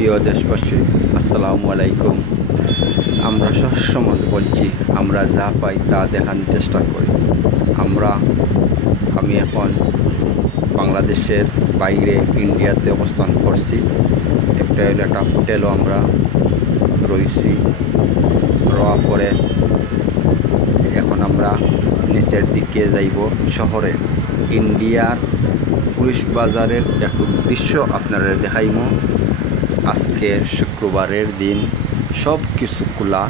প্রিয় দেশবাসী, আসসালামু আলাইকুম। আমরা সবসময় বলছি, আমরা যা পাই তা দেখানোর চেষ্টা করি। আমি এখন বাংলাদেশের বাইরে ইন্ডিয়াতে অবস্থান করছি। একটা হোটেলও আমরা রয়েছি। রওয়া করে এখন আমরা নিচের দিকে যাইব শহরে। ইন্ডিয়ার পুলিশ বাজারের একটু দৃশ্য আপনারা দেখাইমো। আজকে শুক্রবারের দিন, সব কিছু খোলা।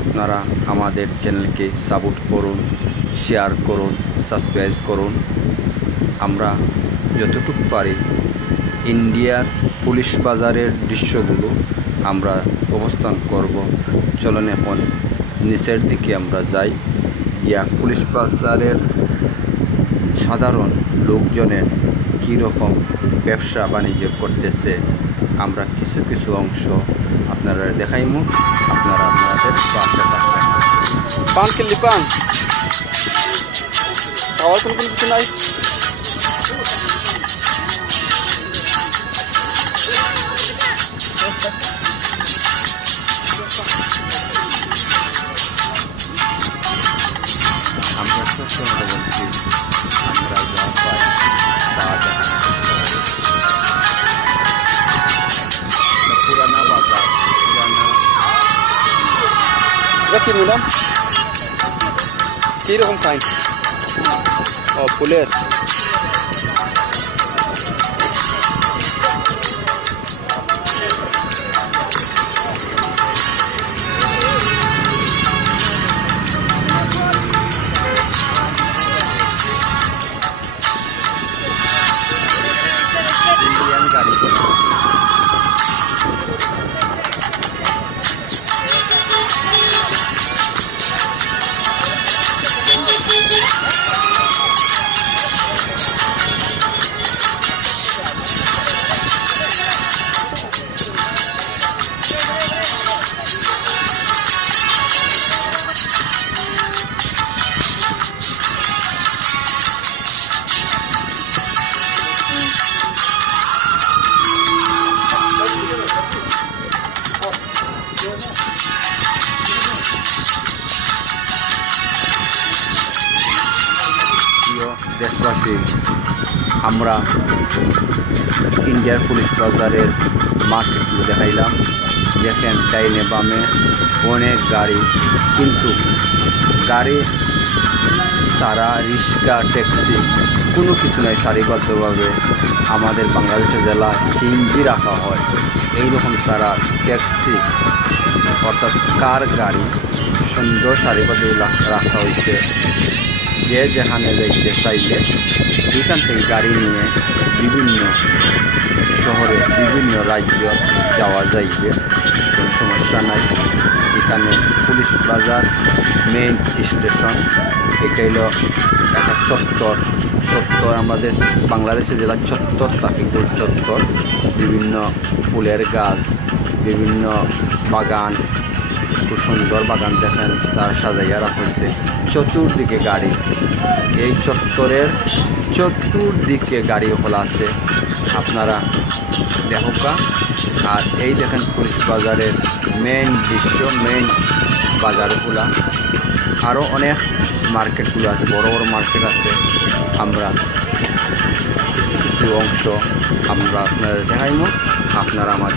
আপনারা আমাদের চ্যানেলকে সাপোর্ট করুন, শেয়ার করুন, সাবস্ক্রাইব করুন। আমরা যতটুকু পারি ইন্ডিয়ার পুলিশ বাজারের দৃশ্যগুলো আমরা অবস্থান করব। চলুন এখন নিচের দিকে আমরা যাই। পুলিশ বাজারের সাধারণ লোকজনের কীরকম ব্যবসা বাণিজ্য করতেছে আমরা কিছু কিছু অংশ আপনারা দেখাইমু। আপনারা আপনাদের পাশে থাকবেন। পান কিনলি পান খাওয়ার কোনো কিছু নাই। আমরা সবসময় বলছি, আমরা যা পাই তা দেখানোর চেষ্টা করি। পুরানা বাজার, এটা কি ম্যাডাম, কীরকম ফাইন? ও ফুলের ইন্ডিয়ান গাড়ি। দেশবাসী, আমরা ইন্ডিয়ার পুলিশ বাজারের মার্কেটগুলো দেখাইলাম। দেখেন ডাইনে বামে অনেক গাড়ি, কিন্তু গাড়ি সারা রিক্সা ট্যাক্সি কোনো কিছু নয়। সারিবদ্ধভাবে আমাদের বাংলাদেশের জেলা সিএনজি রাখা হয়, এইরকম তারা ট্যাক্সি অর্থাৎ কার গাড়ি সুন্দর সারিবদ্ধ রাখা হয়েছে। যে যেখানে যাইতে চাইলে এখান থেকে গাড়ি নিয়ে বিভিন্ন শহরে, বিভিন্ন রাজ্য যাওয়া যাইবে, কোনো সমস্যা নাই। এখানে পুলিশ বাজার মেইন স্টেশন। এটা হলো একটা চত্বর। আমাদের বাংলাদেশের জেলার চত্বর থাকে, গোল চত্বর। বিভিন্ন ফুলের গাছ, বিভিন্ন বাগান, খুব সুন্দর বাগান দেখেন তার সাজাইয়া রাখা হয়েছে। চতুর্দিকে গাড়ি, এই চত্বরের চতুর্দিকে গাড়ি খোলা আছে, আপনারা দেখা। আর এই দেখেন পুলিশ বাজারের মেইন দৃশ্য, মেইন বাজারগুলা। আরও অনেক মার্কেটগুলো আছে, বড় বড় মার্কেট আছে। আমরা কিছু কিছু অংশ আমরা আপনারা দেখাইব। আপনারা আমাদের